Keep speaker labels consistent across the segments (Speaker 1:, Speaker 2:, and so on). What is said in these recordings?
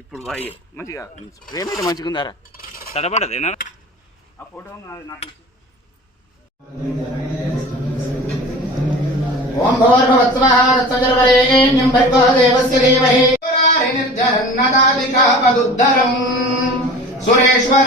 Speaker 1: ఇప్పుడు బాయ్ మంచిగా. ఏమైతే మంచిగా ఉందారా? తడబడదేనా ఆ ఫోటో నాకు ఇచ్చి.
Speaker 2: ఓం భోర్భవత్సవః తత్సవితుర్వరేణ్యం భర్గో దేవస్య ధీమహి నిర్జరన్నదాలికాపదుద్ధరం సురేశ్వర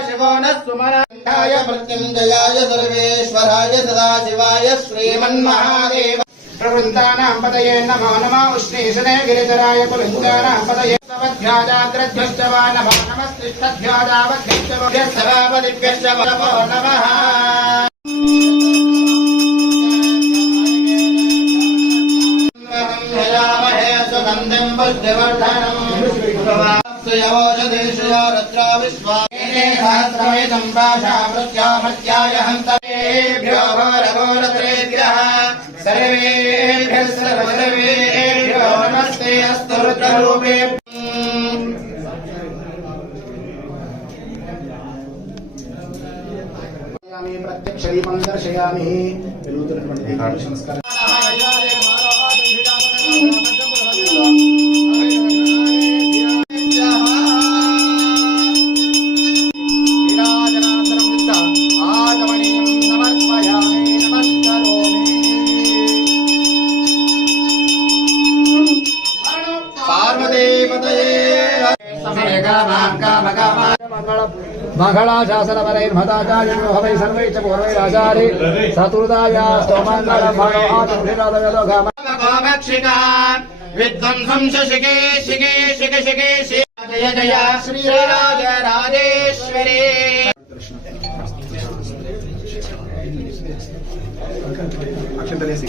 Speaker 2: హృల్యానామకాశివో న సుమనాయ ప్రత్యంజయాయ సర్వేశ్వరాయ సదాశివాయ శ్రీమన్మహాదేవ ప్రవృందానాం పదయే నమో నమో ఉష్ణీషణే గిరిధరాయ పులిందానాం పదయే సవధ్యాజాగ్రధ్యశ్చ వా నమో నమస్తిష్టధ్యాదావధ్యశ్చ వాపదిభ్యశ్చ నమో నమః ధ్యాయామహే సుగంధిం పుష్టివర్ధనం శ్రేయోషధేషయో अग्ने सहस्रमेदम् पाशामृत्यामृत्याय हन्तरेभ्यो सर्वेभ्यः नमस्ते अस्तु रुद्ररूपे दर्शयामि। संस्कार వెలుగుతున్నటువంటి దీపాలు సంస్కారం
Speaker 3: మంగళాశాసనపరైర్మతాచార్यो హవై సర్వై చ పూర్వైరాచారి చతుర్దాయా స్తోమంగళం
Speaker 2: విధ్వంసం శికే శికే శిఖ శికే జయ జయ శ్రీరాజ రాజేశ్వరి
Speaker 3: అక్షంతలేసి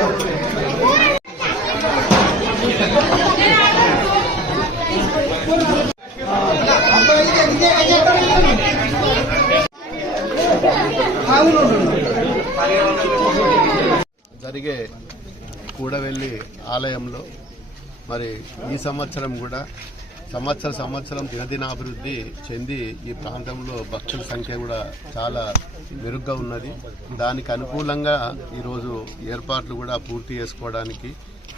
Speaker 4: జరిగే కూడవెల్లి ఆలయంలో మరి ఈ సంవత్సరం కూడా సంవత్సర సంవత్సరం దినదినాభివృద్ధి చెంది ఈ ప్రాంతంలో భక్తుల సంఖ్య కూడా చాలా మెరుగ్గా ఉన్నది. దానికి అనుకూలంగా ఈరోజు ఏర్పాట్లు కూడా పూర్తి చేసుకోవడానికి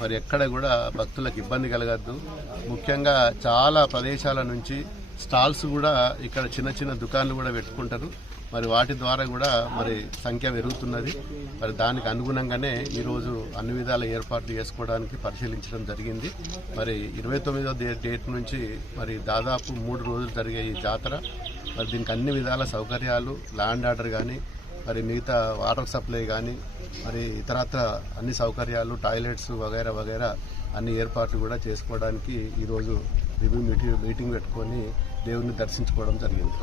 Speaker 4: మరి ఎక్కడ కూడా భక్తులకు ఇబ్బంది కలగద్దు. ముఖ్యంగా చాలా ప్రదేశాల నుంచి స్టాల్స్ కూడా ఇక్కడ చిన్న చిన్న దుకాణాలు కూడా పెట్టుకుంటారు. మరి వాటి ద్వారా కూడా మరి సంఖ్య పెరుగుతున్నది. మరి దానికి అనుగుణంగానే ఈరోజు అన్ని విధాల ఏర్పాట్లు చేసుకోవడానికి పరిశీలించడం జరిగింది. మరి ఇరవై తొమ్మిదో డేట్ నుంచి మరి దాదాపు మూడు రోజులు జరిగే ఈ జాతర. మరి దీనికి అన్ని విధాల సౌకర్యాలు ల్యాండ్ ఆర్డర్ కానీ మరి మిగతా వాటర్ సప్లై కానీ మరి ఇతరత్ర అన్ని సౌకర్యాలు టాయిలెట్స్ వగైరా వగైరా అన్ని ఏర్పాట్లు కూడా చేసుకోవడానికి ఈరోజు రివ్యూ మీటింగ్ మీటింగ్ పెట్టుకొని దేవుడిని దర్శించుకోవడం జరిగింది.